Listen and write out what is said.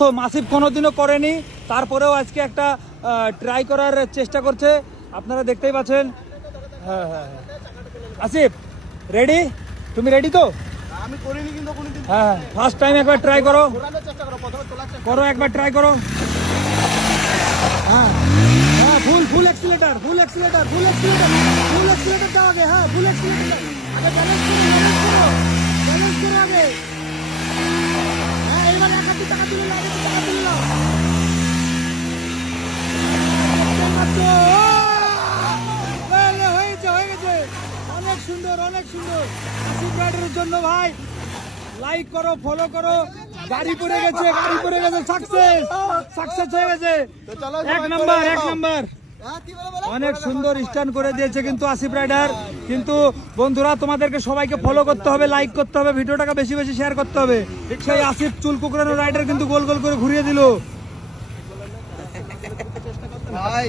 তো মাসিফ কোনোদিনও করেনি, তারপরেও আজকে একটা ট্রাই করার চেষ্টা করছে, আপনারা দেখতেই পাচ্ছেন। হ্যাঁ হ্যাঁ আসিফ রেডি? তুমি রেডি তো? আমি করিনি কিন্তু কোনোদিন। হ্যাঁ ফার্স্ট টাইম একবার ট্রাই করো, ঘোরানোর চেষ্টা করো, প্রথমে তোলার চেষ্টা করো একবার ট্রাই করো। হ্যাঁ হ্যাঁ ফুল ফুল এক্সিলেটর, ফুল এক্সিলেটর, ফুল এক্সিলেটর, ফুল এক্সিলেটর দাও আগে। হ্যাঁ ফুল এক্সিলেটর আগে, ব্যালেন্স করো, ব্যালেন্স করো, ব্যালেন্স করো আগে। হ্যাঁ এবার এক হাতে টাকা তুলে নাও, টাকা তুলে নাও। হয়েছে, হয়ে গেছে, অনেক সুন্দর, অনেক সুন্দর। আসিফ রাইডারের জন্য ভাই লাইক করো, ফলো করো। গাড়ি পড়ে গেছে, গাড়ি পড়ে গেছে, সাকসেস, সাকসেস হয়ে গেছে। এক নাম্বার, এক নাম্বার। অনেক সুন্দর স্টান্ট করে দিয়েছে কিন্তু আসিফ রাইডার। কিন্তু বন্ধুরা তোমাদেরকে সবাইকে ফলো করতে হবে, লাইক করতে হবে, ভিডিওটাকে বেশি বেশি শেয়ার করতে হবে। সেই আসিফ চুল কুকুরানো রাইডার কিন্তু গোল গোল করে ঘুরিয়ে দিল ভাই।